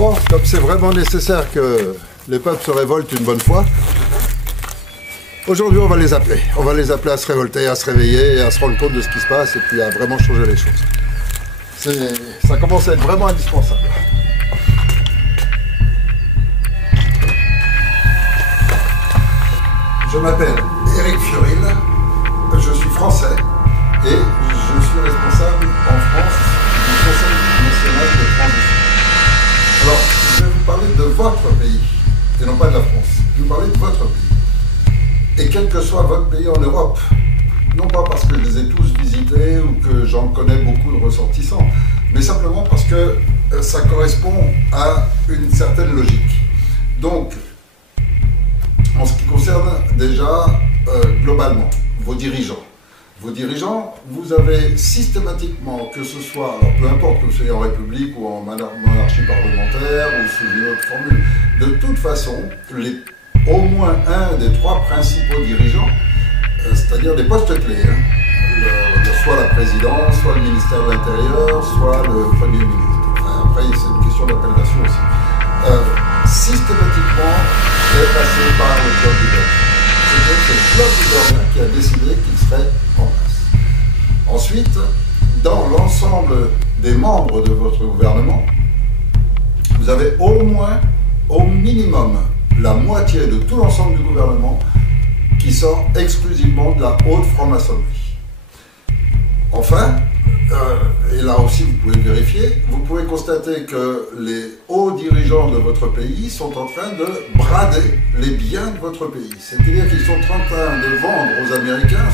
Bon, comme c'est vraiment nécessaire que les peuples se révoltent une bonne fois, aujourd'hui on va les appeler. On va les appeler à se révolter, à se réveiller, et à se rendre compte de ce qui se passe et puis à vraiment changer les choses. Ça commence à être vraiment indispensable. Je m'appelle Éric Fiorile, je suis français et je suis responsable en France du Conseil national de transition. Alors, je vais vous parler de votre pays, et non pas de la France. Je vais vous parler de votre pays. Et quel que soit votre pays en Europe, non pas parce que je les ai tous visités ou que j'en connais beaucoup de ressortissants, mais simplement parce que ça correspond à une certaine logique. Donc, en ce qui concerne déjà globalement vos dirigeants. Vos dirigeants, vous avez systématiquement, que ce soit, alors peu importe que vous soyez en République ou en monarchie parlementaire ou sous une autre formule, de toute façon, au moins un des trois principaux dirigeants, c'est-à-dire des postes clés, soit la présidence, soit le ministère de l'Intérieur, soit le Premier ministre. Après, c'est une question d'appellation aussi. Systématiquement, est passé par le club gouvernement. C'est le club gouvernement qui a décidé qu'il serait en place. Ensuite, dans l'ensemble des membres de votre gouvernement, vous avez au moins, au minimum, la moitié de tout l'ensemble du gouvernement qui sort exclusivement de la haute franc-maçonnerie. Enfin, et là aussi vous pouvez le vérifier, vous pouvez constater que les hauts dirigeants de votre pays sont en train de brader les biens de votre pays. C'est-à-dire qu'ils sont en train de vendre aux Américains,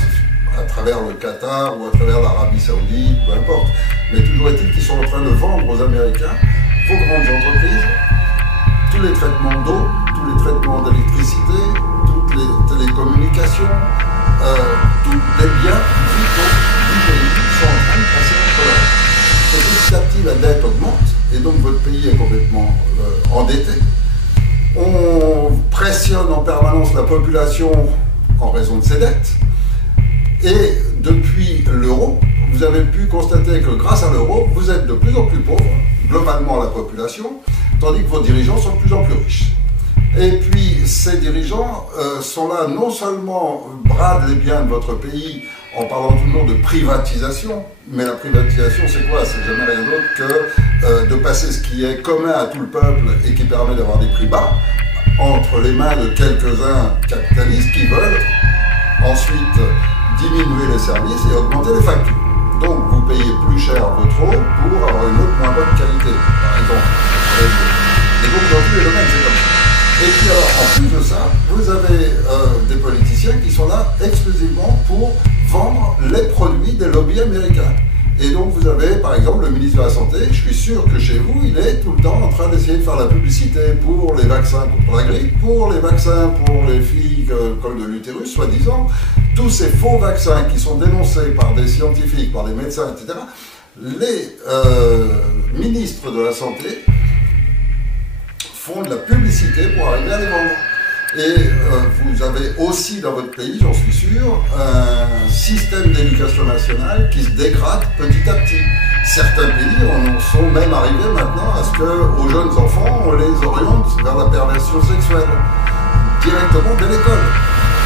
à travers le Qatar ou à travers l'Arabie Saoudite, peu importe, mais toujours est-il qu'ils sont en train de vendre aux Américains vos grandes entreprises, tous les traitements d'eau, tous les traitements d'électricité, toutes les télécommunications, tous les biens vitaux du pays sont en train de passer entre leurs mains. Et petit à petit, la dette augmente, et donc votre pays est complètement endetté. On pressionne en permanence la population en raison de ses dettes. Et depuis l'euro, vous avez pu constater que grâce à l'euro, vous êtes de plus en plus pauvre, globalement la population, tandis que vos dirigeants sont de plus en plus riches. Et puis ces dirigeants sont là, non seulement bradent les biens de votre pays en parlant toujours de privatisation, mais la privatisation c'est quoi? C'est jamais rien d'autre que de passer ce qui est commun à tout le peuple et qui permet d'avoir des prix bas entre les mains de quelques-uns capitalistes qui veulent ensuite diminuer les services et augmenter les factures. Donc vous payez plus cher votre eau pour avoir une autre moins bonne qualité, par exemple. Et donc dans tous les domaines c'est comme ça. Et puis alors, en plus de ça, vous avez des politiciens qui sont là exclusivement pour vendre les produits des lobbies américains. Et donc vous avez par exemple le ministre de la Santé, je suis sûr que chez vous, il est tout le temps en train d'essayer de faire la publicité pour les vaccins contre la grippe, pour les vaccins pour les filles col de l'utérus, soi-disant, tous ces faux vaccins qui sont dénoncés par des scientifiques, par des médecins, etc. Les ministres de la Santé font de la publicité pour arriver à les vendre. Et vous avez aussi dans votre pays, j'en suis sûr, un système d'éducation nationale qui se dégrade petit à petit. Certains pays en sont même arrivés maintenant à ce qu'aux jeunes enfants, on les oriente vers la perversion sexuelle, directement dès l'école.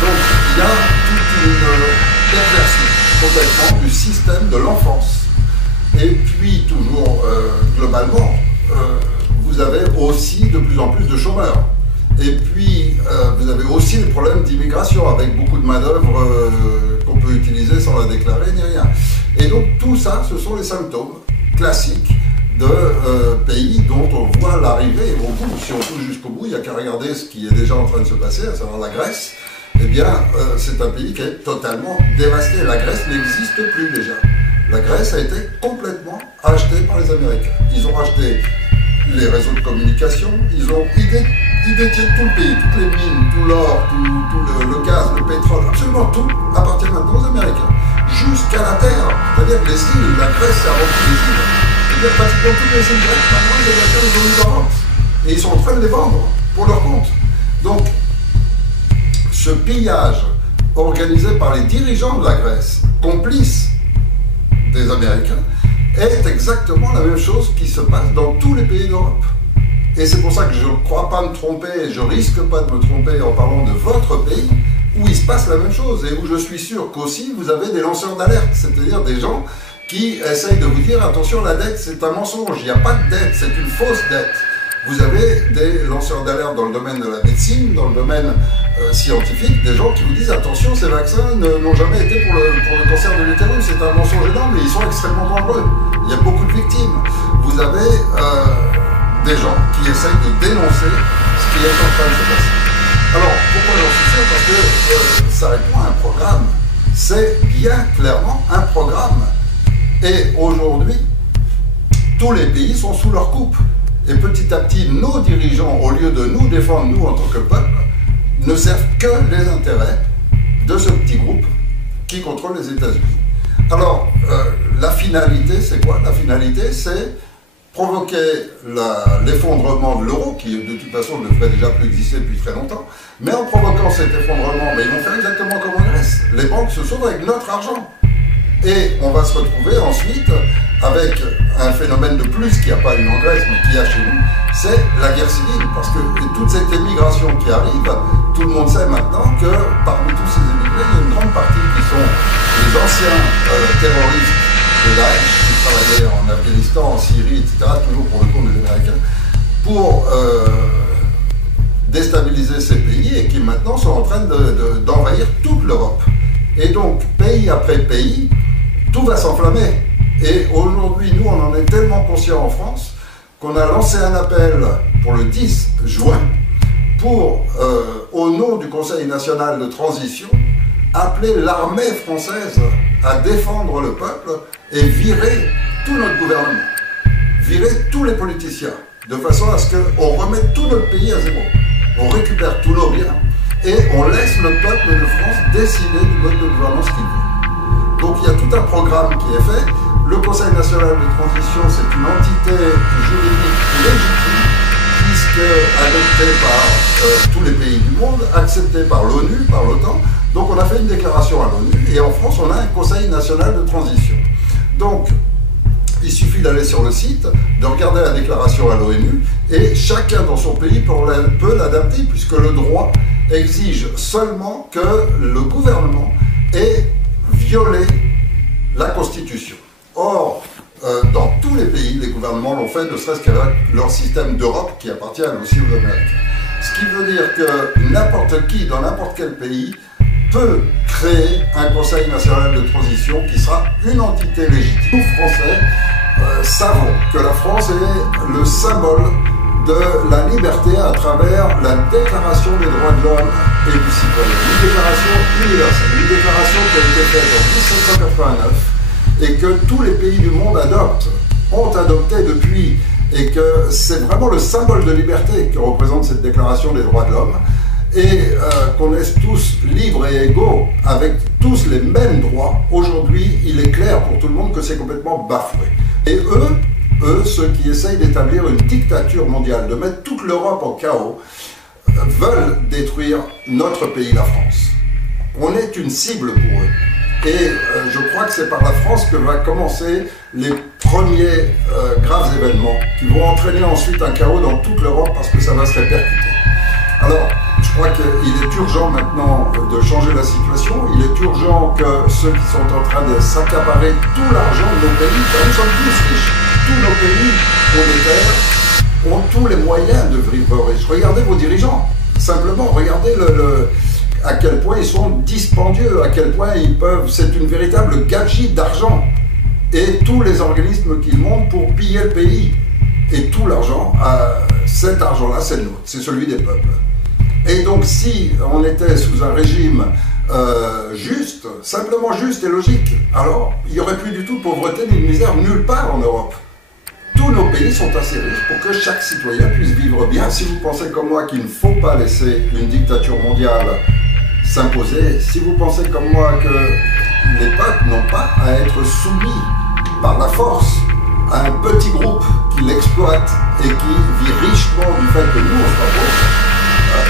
Donc il y a toute une perversion complètement du système de l'enfance. Et puis toujours globalement, vous avez aussi de plus en plus de chômeurs. Et puis, vous avez aussi le problème d'immigration, avec beaucoup de main-d'œuvre qu'on peut utiliser sans la déclarer ni rien. Et donc, tout ça, ce sont les symptômes classiques de pays dont on voit l'arrivée au bout. Si on pousse jusqu'au bout, il n'y a qu'à regarder ce qui est déjà en train de se passer, à savoir la Grèce. Eh bien, c'est un pays qui est totalement dévasté. La Grèce n'existe plus déjà. La Grèce a été complètement achetée par les Américains. Ils ont acheté les réseaux de communication, ils détiennent tout le pays, toutes les mines, tout l'or, tout le gaz, le pétrole, absolument tout appartient maintenant aux Américains. Jusqu'à la terre, c'est-à-dire que les îles, la Grèce a rempli les îles. C'est-à-dire pratiquement toutes les îles grecques, maintenant les Américains les ont mis en vente. Et ils sont en train de les vendre pour leur compte. Donc, ce pillage organisé par les dirigeants de la Grèce, complices des Américains, est exactement la même chose qui se passe dans tous les pays d'Europe. Et c'est pour ça que je ne crois pas me tromper, et je risque pas de me tromper en parlant de votre pays, où il se passe la même chose, et où je suis sûr qu'aussi vous avez des lanceurs d'alerte, c'est-à-dire des gens qui essayent de vous dire attention, la dette c'est un mensonge, il n'y a pas de dette, c'est une fausse dette. Vous avez des lanceurs d'alerte dans le domaine de la médecine, dans le domaine scientifique, des gens qui vous disent attention, ces vaccins n'ont jamais été pour le cancer de l'utérus, c'est un mensonge énorme, mais ils sont extrêmement dangereux. Il y a beaucoup de victimes. Vous avez des gens qui essayent de dénoncer ce qui est en train de se passer. Alors, pourquoi j'en suis sûr? Parce que ça répond à un programme. C'est bien clairement un programme. Et aujourd'hui, tous les pays sont sous leur coupe. Et petit à petit, nos dirigeants, au lieu de nous défendre, nous en tant que peuple, ne servent que les intérêts de ce petit groupe qui contrôle les États-Unis. Alors, la finalité, c'est quoi? La finalité, c'est provoquer l'effondrement de l'euro, qui de toute façon ne devrait déjà plus exister depuis très longtemps, mais en provoquant cet effondrement, mais ils vont faire exactement comme en Grèce. Les banques se sauvent avec notre argent. Et on va se retrouver ensuite avec un phénomène de plus qu'il n'y a pas eu en Grèce, mais qu'il y a chez nous, c'est la guerre civile. Parce que toute cette émigration qui arrive, tout le monde sait maintenant que parmi tous ces émigrés, il y a une grande partie qui sont les anciens terroristes de Daesh, qui travaillaient en Afghanistan, en Syrie, etc., toujours pour le compte des Américains, pour déstabiliser ces pays et qui maintenant sont en train d'envahir toute l'Europe. Et donc, pays après pays, tout va s'enflammer. Et aujourd'hui, nous, on en est tellement conscients en France qu'on a lancé un appel pour le 10 juin pour, au nom du Conseil national de transition, appeler l'armée française à défendre le peuple et virer tout notre gouvernement, virer tous les politiciens, de façon à ce qu'on remette tout notre pays à zéro. On récupère tous nos biens et on laisse le peuple de France décider du mode de gouvernance qu'il veut. Donc il y a tout un programme qui est fait. Le Conseil national de transition, c'est une entité juridique légitime, puisque adoptée par tous les pays du monde, acceptée par l'ONU, par l'OTAN. Donc on a fait une déclaration à l'ONU, et en France, on a un Conseil national de transition. Donc, il suffit d'aller sur le site, de regarder la déclaration à l'ONU, et chacun dans son pays peut l'adapter, puisque le droit exige seulement que le gouvernement ait violé la Constitution. Or, dans tous les pays, les gouvernements l'ont fait, ne serait-ce qu'avec leur système d'Europe qui appartient aussi aux Américains. Ce qui veut dire que n'importe qui, dans n'importe quel pays, peut créer un Conseil national de transition qui sera une entité légitime. Nous, Français, savons que la France est le symbole de la liberté à travers la Déclaration des droits de l'homme et du citoyen. Une déclaration universelle, une déclaration qui a été faite en 1789 et que tous les pays du monde ont adopté depuis, et que c'est vraiment le symbole de liberté que représente cette Déclaration des droits de l'homme, et qu'on est tous libres et égaux avec tous les mêmes droits. Aujourd'hui, il est clair pour tout le monde que c'est complètement bafoué. Et eux, ceux qui essayent d'établir une dictature mondiale, de mettre toute l'Europe en chaos, veulent détruire notre pays, la France. On est une cible pour eux. Et je crois que c'est par la France que va commencer les premiers graves événements qui vont entraîner ensuite un chaos dans toute l'Europe parce que ça va se répercuter. Alors, je crois qu'il est urgent maintenant de changer la situation. Il est urgent que ceux qui sont en train de s'accaparer tout l'argent de nos pays, car nous sommes tous riches, tous nos pays ont des terres, ont tous les moyens de vivre riches. Regardez vos dirigeants, simplement, regardez à quel point ils sont dispendieux, à quel point ils peuvent, c'est une véritable gabegie d'argent. Et tous les organismes qu'ils montent pour piller le pays. Et tout l'argent, cet argent-là, c'est le nôtre, c'est celui des peuples. Et donc si on était sous un régime juste, simplement juste et logique, alors il n'y aurait plus du tout de pauvreté ni de misère nulle part en Europe. Tous nos pays sont assez riches pour que chaque citoyen puisse vivre bien. Si vous pensez comme moi qu'il ne faut pas laisser une dictature mondiale s'imposer, si vous pensez comme moi que les peuples n'ont pas à être soumis par la force à un petit groupe qui l'exploite et qui vit richement du fait que nous on soit pauvres,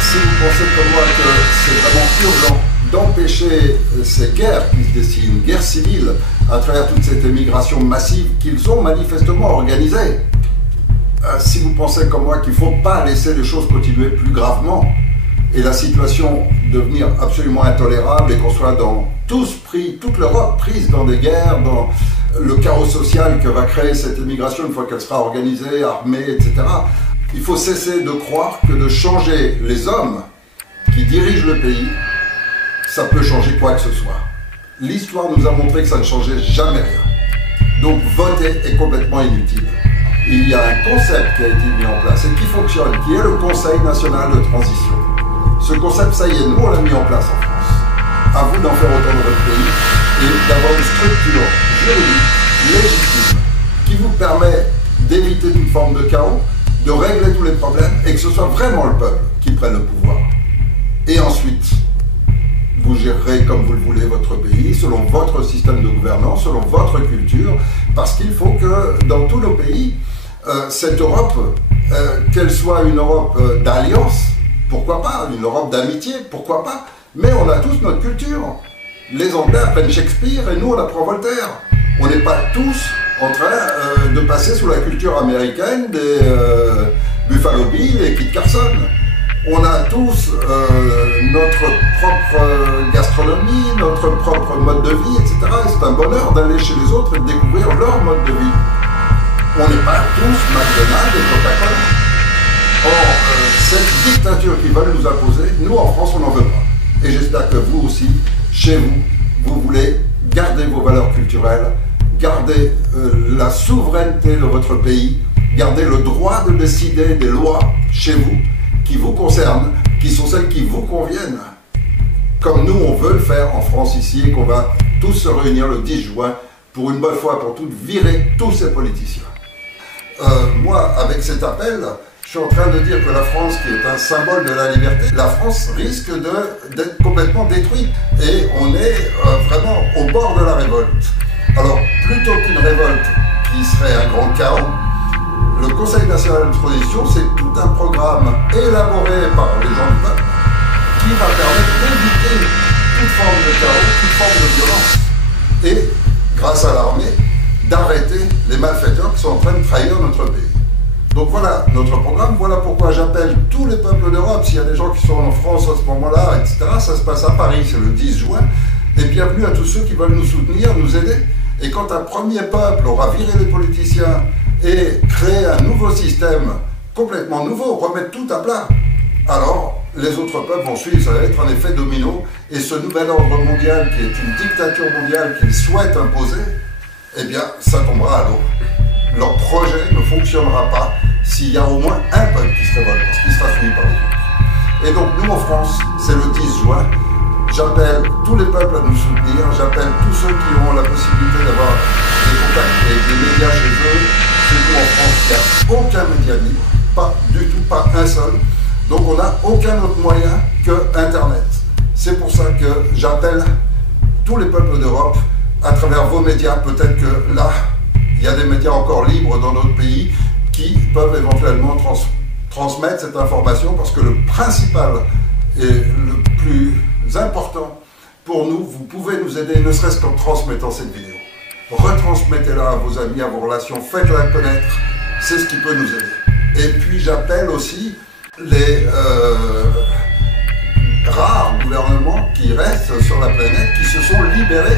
si vous pensez comme moi que c'est vraiment urgent d'empêcher ces guerres qui se dessinent, guerres civiles, à travers toute cette émigration massive qu'ils ont manifestement organisée, si vous pensez comme moi qu'il ne faut pas laisser les choses continuer plus gravement et la situation devenir absolument intolérable et qu'on soit tous pris, toute l'Europe prise dans des guerres, dans le chaos social que va créer cette immigration une fois qu'elle sera organisée, armée, etc. Il faut cesser de croire que de changer les hommes qui dirigent le pays, ça peut changer quoi que ce soit. L'histoire nous a montré que ça ne changeait jamais rien. Donc voter est complètement inutile. Il y a un concept qui a été mis en place et qui fonctionne, qui est le Conseil national de transition. Ce concept, ça y est, nous on l'a mis en place en France. À vous d'en faire autant de votre pays et d'avoir une structure juridique, légitime, qui vous permet d'éviter toute forme de chaos, de régler tous les problèmes et que ce soit vraiment le peuple qui prenne le pouvoir. Et ensuite, vous gérerez comme vous le voulez votre pays, selon votre système de gouvernance, selon votre culture, parce qu'il faut que dans tous nos pays, cette Europe, qu'elle soit une Europe d'alliance, pourquoi pas, une Europe d'amitié, pourquoi pas, mais on a tous notre culture. Les Anglais apprennent Shakespeare et nous on apprend Voltaire. On n'est pas tous en train de passer sous la culture américaine des Buffalo Bill et Kit Carson. On a tous notre propre gastronomie, notre propre mode de vie, etc. Et c'est un bonheur d'aller chez les autres et de découvrir leur mode de vie. On n'est pas tous McDonald's et Coca-Cola. Or, cette dictature qu'ils veulent nous imposer, nous en France, on n'en veut pas. Et j'espère que vous aussi, chez vous, vous voulez garder vos valeurs culturelles, garder la souveraineté de votre pays, garder le droit de décider des lois chez vous, qui vous concernent, qui sont celles qui vous conviennent, comme nous on veut le faire en France ici, et qu'on va tous se réunir le 10 juin pour une bonne fois pour toutes virer tous ces politiciens. Moi, avec cet appel, je suis en train de dire que la France, qui est un symbole de la liberté, la France risque d'être complètement détruite. Et on est vraiment au bord de la révolte. Alors, plutôt qu'une révolte qui serait un grand chaos, le Conseil national de transition, c'est tout un programme élaboré par les gens du peuple qui va permettre d'éviter toute forme de chaos, toute forme de violence. Et, grâce à l'armée, d'arrêter les malfaiteurs qui sont en train de trahir notre pays. Donc voilà notre programme, voilà pourquoi j'appelle tous les peuples d'Europe, s'il y a des gens qui sont en France à ce moment-là, etc., ça se passe à Paris, c'est le 10 juin, et bienvenue à tous ceux qui veulent nous soutenir, nous aider. Et quand un premier peuple aura viré les politiciens et créé un nouveau système complètement nouveau, remettre tout à plat, alors les autres peuples vont suivre, ça va être un effet domino, et ce nouvel ordre mondial qui est une dictature mondiale qu'ils souhaitent imposer, eh bien ça tombera à l'eau. Leur projet ne fonctionnera pas s'il y a au moins un peuple qui se révolte, parce qu'il sera suivi par les autres. Et donc nous en France, c'est le 10 juin, j'appelle tous les peuples à nous soutenir, j'appelle tous ceux qui ont la possibilité d'avoir des contacts avec des médias chez eux. C'est nous en France, il n'y a aucun média libre, pas du tout, pas un seul. Donc on n'a aucun autre moyen que Internet. C'est pour ça que j'appelle tous les peuples d'Europe à travers vos médias. Peut-être que là, il y a des médias encore libres dans notre pays qui peuvent éventuellement transmettre cette information, parce que le principal et le plus important pour nous, vous pouvez nous aider, ne serait-ce qu'en transmettant cette vidéo. Retransmettez-la à vos amis, à vos relations, faites-la connaître, c'est ce qui peut nous aider. Et puis j'appelle aussi les rares gouvernements qui restent sur la planète, qui se sont libérés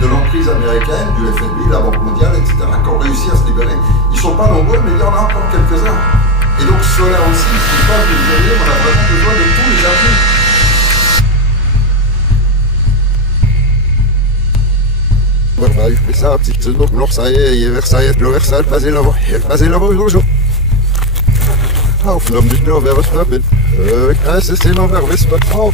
de l'emprise américaine, du FMI, la Banque mondiale, etc., qui ont réussi à se libérer. Ils ne sont pas nombreux, mais il y en a encore quelques-uns. Et donc cela aussi, c'est pas nous aider, on a vraiment besoin de tous les appuis. Aufnahmen nicht nur, wer was da bin. Es ist immer, wer wisst, was drauf.